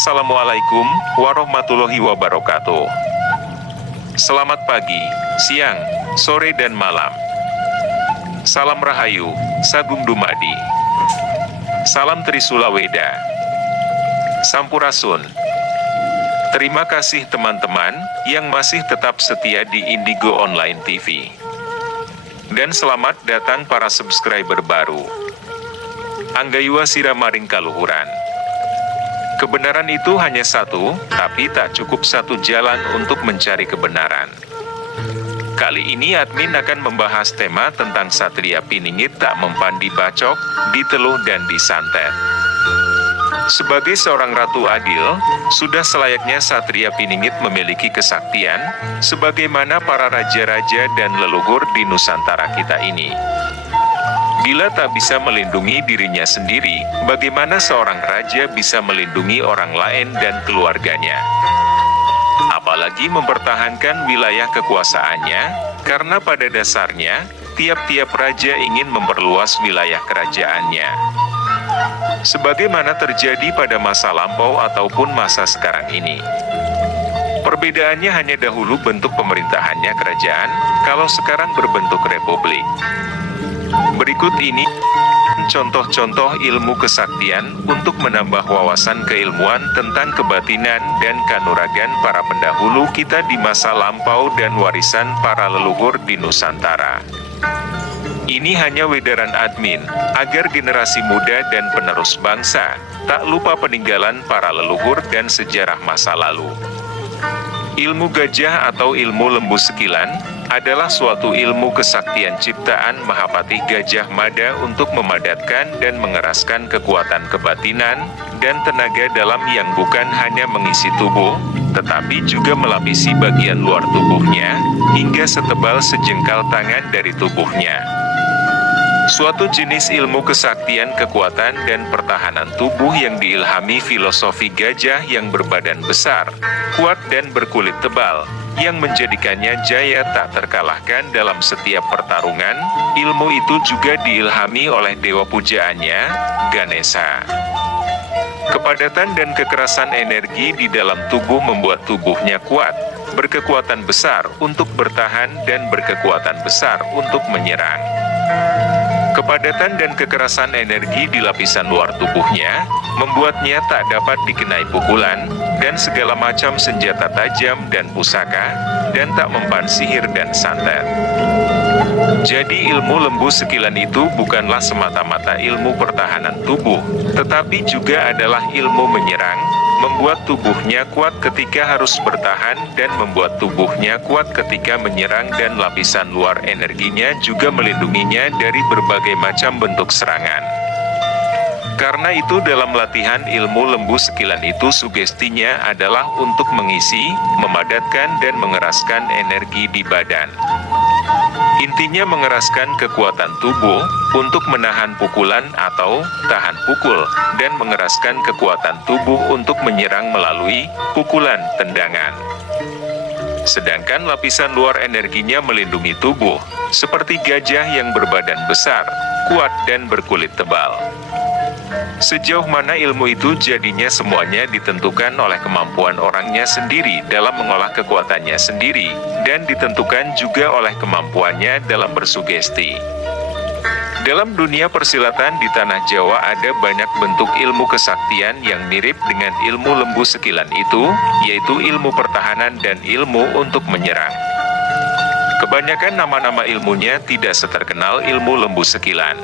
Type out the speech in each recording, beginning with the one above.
Assalamualaikum warahmatullahi wabarakatuh. Selamat pagi, siang, sore dan malam. Salam Rahayu, Sagung Dumadi. Salam Trisula Weda. Sampurasun. Terima kasih teman-teman yang masih tetap setia di Indigo Online TV. Dan selamat datang para subscriber baru. Anggayua Siramaring Kaluhuran. Kebenaran itu hanya satu, tapi tak cukup satu jalan untuk mencari kebenaran. Kali ini admin akan membahas tema tentang Satria Piningit tak mempan dibacok, diteluh dan disantet. Sebagai seorang ratu adil, sudah selayaknya Satria Piningit memiliki kesaktian, sebagaimana para raja-raja dan leluhur di Nusantara kita ini. Bila tak bisa melindungi dirinya sendiri, bagaimana seorang raja bisa melindungi orang lain dan keluarganya? Apalagi mempertahankan wilayah kekuasaannya, karena pada dasarnya, tiap-tiap raja ingin memperluas wilayah kerajaannya. Sebagaimana terjadi pada masa lampau ataupun masa sekarang ini. Perbedaannya hanya dahulu bentuk pemerintahannya kerajaan, kalau sekarang berbentuk republik. Berikut ini contoh-contoh ilmu kesaktian untuk menambah wawasan keilmuan tentang kebatinan dan kanuragan para pendahulu kita di masa lampau dan warisan para leluhur di Nusantara. Ini hanya wedaran admin, agar generasi muda dan penerus bangsa tak lupa peninggalan para leluhur dan sejarah masa lalu. Ilmu gajah atau ilmu lembu sekilan adalah suatu ilmu kesaktian ciptaan Mahapatih Gajah Mada untuk memadatkan dan mengeraskan kekuatan kebatinan dan tenaga dalam yang bukan hanya mengisi tubuh, tetapi juga melapisi bagian luar tubuhnya, hingga setebal sejengkal tangan dari tubuhnya. Suatu jenis ilmu kesaktian kekuatan dan pertahanan tubuh yang diilhami filosofi gajah yang berbadan besar, kuat dan berkulit tebal, yang menjadikannya jaya tak terkalahkan dalam setiap pertarungan. Ilmu itu juga diilhami oleh dewa pujaannya, Ganesha. Kepadatan dan kekerasan energi di dalam tubuh membuat tubuhnya kuat, berkekuatan besar untuk bertahan dan berkekuatan besar untuk menyerang. Kepadatan dan kekerasan energi di lapisan luar tubuhnya, membuatnya tak dapat dikenai pukulan, dan segala macam senjata tajam dan pusaka, dan tak mempan sihir dan santet. Jadi ilmu lembu sekilan itu bukanlah semata-mata ilmu pertahanan tubuh, tetapi juga adalah ilmu menyerang, membuat tubuhnya kuat ketika harus bertahan dan membuat tubuhnya kuat ketika menyerang dan lapisan luar energinya juga melindunginya dari berbagai macam bentuk serangan. Karena itu dalam latihan ilmu lembu sekilan itu sugestinya adalah untuk mengisi, memadatkan dan mengeraskan energi di badan. Intinya mengeraskan kekuatan tubuh, untuk menahan pukulan atau tahan pukul, dan mengeraskan kekuatan tubuh untuk menyerang melalui pukulan, tendangan. Sedangkan lapisan luar energinya melindungi tubuh, seperti gajah yang berbadan besar, kuat dan berkulit tebal. Sejauh mana ilmu itu jadinya semuanya ditentukan oleh kemampuan orangnya sendiri dalam mengolah kekuatannya sendiri, dan ditentukan juga oleh kemampuannya dalam bersugesti. Dalam dunia persilatan di tanah Jawa ada banyak bentuk ilmu kesaktian yang mirip dengan ilmu lembu sekilan itu, yaitu ilmu pertahanan dan ilmu untuk menyerang. Kebanyakan nama-nama ilmunya tidak seterkenal ilmu lembu sekilan.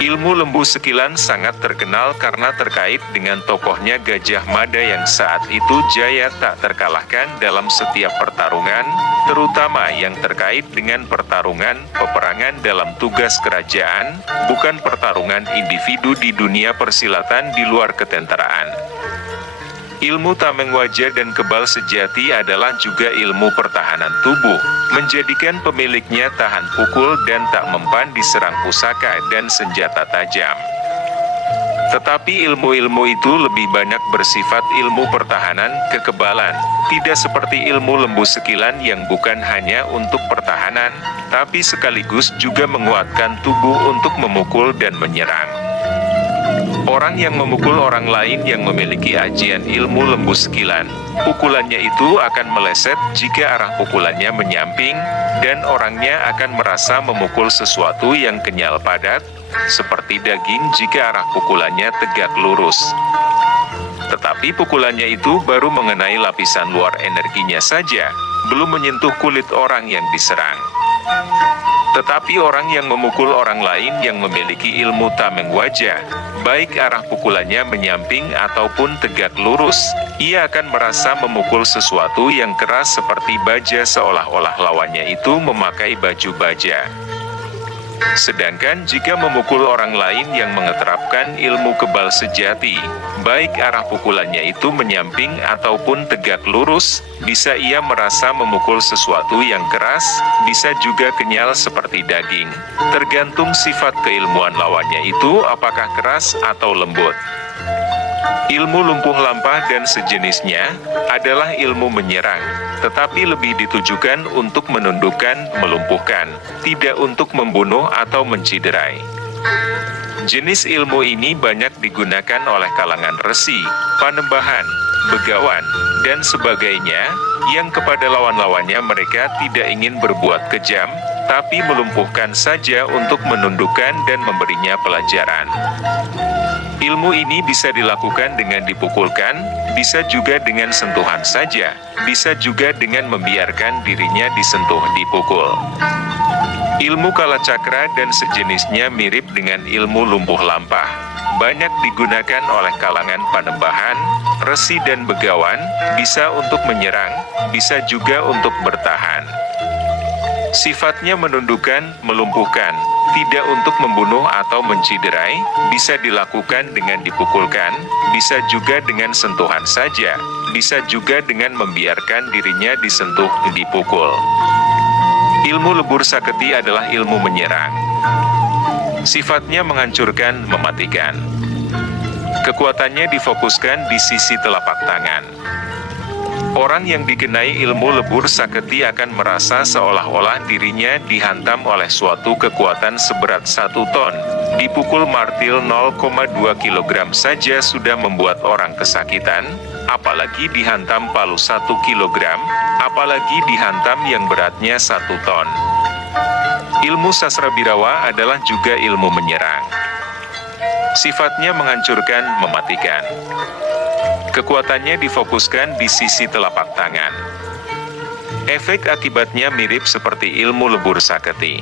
Ilmu lembu sekilan sangat terkenal karena terkait dengan tokohnya Gajah Mada yang saat itu jaya tak terkalahkan dalam setiap pertarungan, terutama yang terkait dengan pertarungan peperangan dalam tugas kerajaan, bukan pertarungan individu di dunia persilatan di luar ketenteraan. Ilmu tameng wajah dan kebal sejati adalah juga ilmu pertahanan tubuh, menjadikan pemiliknya tahan pukul dan tak mempan diserang pusaka dan senjata tajam. Tetapi ilmu-ilmu itu lebih banyak bersifat ilmu pertahanan kekebalan, tidak seperti ilmu lembu sekilan yang bukan hanya untuk pertahanan, tapi sekaligus juga menguatkan tubuh untuk memukul dan menyerang. Orang yang memukul orang lain yang memiliki ajian ilmu lembu sekilan, pukulannya itu akan meleset jika arah pukulannya menyamping, dan orangnya akan merasa memukul sesuatu yang kenyal padat, seperti daging jika arah pukulannya tegak lurus. Tetapi pukulannya itu baru mengenai lapisan luar energinya saja, belum menyentuh kulit orang yang diserang. Tetapi orang yang memukul orang lain yang memiliki ilmu tameng wajah, baik arah pukulannya menyamping ataupun tegak lurus, ia akan merasa memukul sesuatu yang keras seperti baja seolah-olah lawannya itu memakai baju baja. Sedangkan jika memukul orang lain yang mengeterapkan ilmu kebal sejati, baik arah pukulannya itu menyamping ataupun tegak lurus, bisa ia merasa memukul sesuatu yang keras, bisa juga kenyal seperti daging. Tergantung sifat keilmuan lawannya itu apakah keras atau lembut. Ilmu lumpuh lampah dan sejenisnya adalah ilmu menyerang, tetapi lebih ditujukan untuk menundukkan, melumpuhkan, tidak untuk membunuh atau menciderai. Jenis ilmu ini banyak digunakan oleh kalangan resi, panembahan, begawan, dan sebagainya, yang kepada lawan-lawannya mereka tidak ingin berbuat kejam, tapi melumpuhkan saja untuk menundukkan dan memberinya pelajaran. Ilmu ini bisa dilakukan dengan dipukulkan, bisa juga dengan sentuhan saja, bisa juga dengan membiarkan dirinya disentuh dipukul. Ilmu kalacakra dan sejenisnya mirip dengan ilmu lumpuh lampah. Banyak digunakan oleh kalangan panembahan, resi dan begawan, bisa untuk menyerang, bisa juga untuk bertahan. Sifatnya menundukkan, melumpuhkan, tidak untuk membunuh atau menciderai, bisa dilakukan dengan dipukulkan, bisa juga dengan sentuhan saja, bisa juga dengan membiarkan dirinya disentuh dipukul. Ilmu lebur saketi adalah ilmu menyerang. Sifatnya menghancurkan, mematikan. Kekuatannya difokuskan di sisi telapak tangan. Orang yang dikenai ilmu lebur saketi akan merasa seolah-olah dirinya dihantam oleh suatu kekuatan seberat 1 ton. Dipukul martil 0,2 kg saja sudah membuat orang kesakitan, apalagi dihantam palu 1 kg, apalagi dihantam yang beratnya 1 ton. Ilmu sastra birawa adalah juga ilmu menyerang. Sifatnya menghancurkan, mematikan. Kekuatannya difokuskan di sisi telapak tangan. Efek akibatnya mirip seperti ilmu lebur saketi.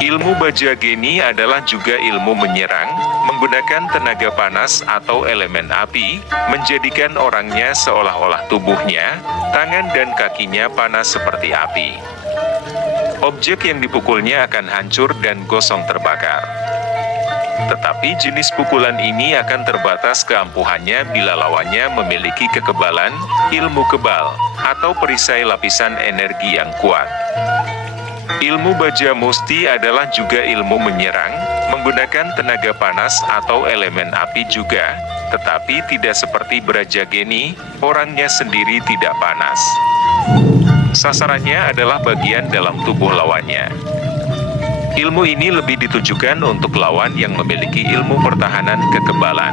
Ilmu bajageni adalah juga ilmu menyerang, menggunakan tenaga panas atau elemen api, menjadikan orangnya seolah-olah tubuhnya, tangan dan kakinya panas seperti api. Objek yang dipukulnya akan hancur dan gosong terbakar. Tetapi jenis pukulan ini akan terbatas keampuhannya bila lawannya memiliki kekebalan, ilmu kebal, atau perisai lapisan energi yang kuat. Ilmu baja musti adalah juga ilmu menyerang, menggunakan tenaga panas atau elemen api juga, tetapi tidak seperti brajageni, orangnya sendiri tidak panas. Sasarannya adalah bagian dalam tubuh lawannya. Ilmu ini lebih ditujukan untuk lawan yang memiliki ilmu pertahanan kekebalan.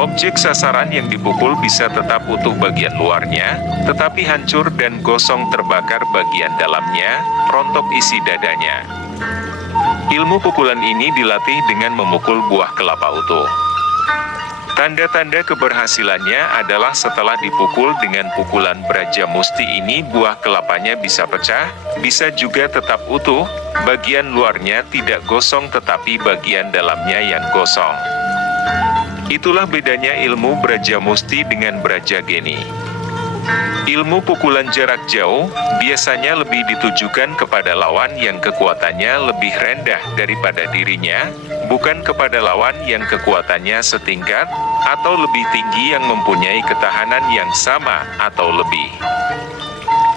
Objek sasaran yang dipukul bisa tetap utuh bagian luarnya, tetapi hancur dan gosong terbakar bagian dalamnya, rontok isi dadanya. Ilmu pukulan ini dilatih dengan memukul buah kelapa utuh. Tanda-tanda keberhasilannya adalah setelah dipukul dengan pukulan Braja Musti ini buah kelapanya bisa pecah, bisa juga tetap utuh, bagian luarnya tidak gosong tetapi bagian dalamnya yang gosong. Itulah bedanya ilmu Braja Musti dengan Brajageni. Ilmu pukulan jarak jauh biasanya lebih ditujukan kepada lawan yang kekuatannya lebih rendah daripada dirinya, bukan kepada lawan yang kekuatannya setingkat atau lebih tinggi yang mempunyai ketahanan yang sama atau lebih.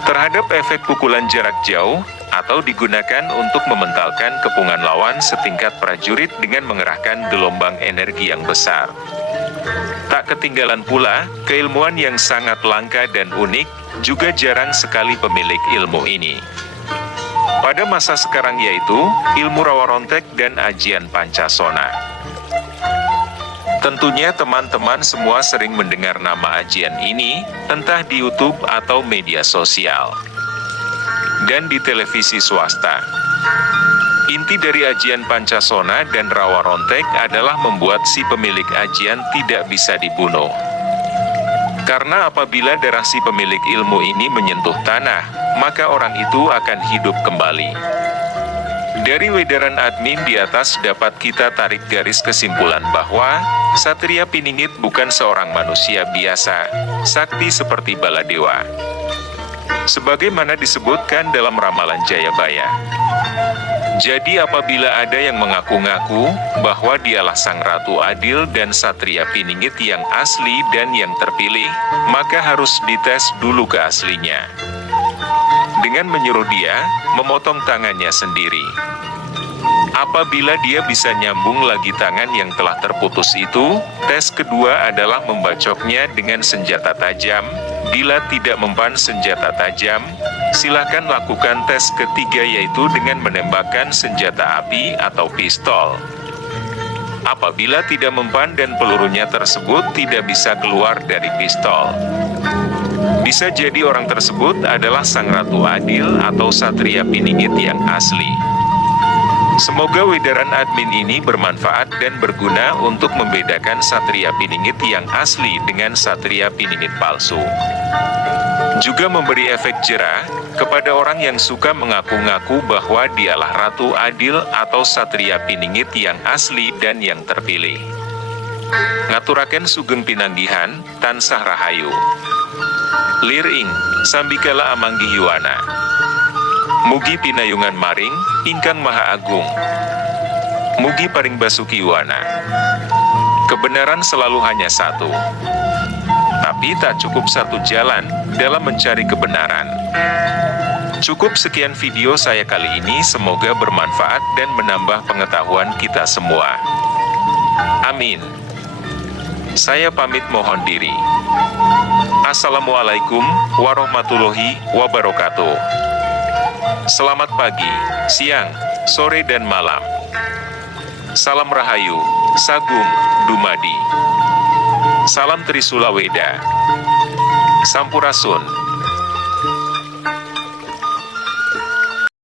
Terhadap efek pukulan jarak jauh, atau digunakan untuk mementalkan kepungan lawan setingkat prajurit dengan mengerahkan gelombang energi yang besar. Tak ketinggalan pula, keilmuan yang sangat langka dan unik, juga jarang sekali pemilik ilmu ini. Pada masa sekarang yaitu, ilmu rawa rontek dan ajian pancasona. Tentunya teman-teman semua sering mendengar nama ajian ini, entah di YouTube atau media sosial, dan di televisi swasta. Inti dari ajian Pancasona dan Rawa Rontek adalah membuat si pemilik ajian tidak bisa dibunuh. Karena apabila darah si pemilik ilmu ini menyentuh tanah, maka orang itu akan hidup kembali. Dari wedaran admin di atas dapat kita tarik garis kesimpulan bahwa Satria Piningit bukan seorang manusia biasa, sakti seperti Baladewa, sebagaimana disebutkan dalam ramalan Jayabaya. Jadi apabila ada yang mengaku-ngaku bahwa dialah sang Ratu Adil dan Satria Piningit yang asli dan yang terpilih, maka harus dites dulu keaslinya, dengan menyuruh dia memotong tangannya sendiri. Apabila dia bisa nyambung lagi tangan yang telah terputus itu, tes kedua adalah membacoknya dengan senjata tajam. Bila tidak mempan senjata tajam, silakan lakukan tes ketiga, yaitu dengan menembakkan senjata api atau pistol. Apabila tidak mempan dan pelurunya tersebut tidak bisa keluar dari pistol, bisa jadi orang tersebut adalah sang Ratu Adil atau Satria Piningit yang asli. Semoga wedaran admin ini bermanfaat dan berguna untuk membedakan Satria Piningit yang asli dengan Satria Piningit palsu. Juga memberi efek jera kepada orang yang suka mengaku-ngaku bahwa dialah Ratu Adil atau Satria Piningit yang asli dan yang terpilih. Ngaturaken sugeng pinanggihan, tansah rahayu. Liring, sambikala amanggi yuwana. Mugi pinayungan maring, ingkang maha agung. Mugi paring basuki yuwana. Kebenaran selalu hanya satu. Tapi tak cukup satu jalan dalam mencari kebenaran. Cukup sekian video saya kali ini, semoga bermanfaat dan menambah pengetahuan kita semua. Amin. Saya pamit mohon diri. Assalamualaikum warahmatullahi wabarakatuh. Selamat pagi, siang, sore dan malam. Salam Rahayu, Sagung, Dumadi. Salam Trisula Weda. Sampurasun.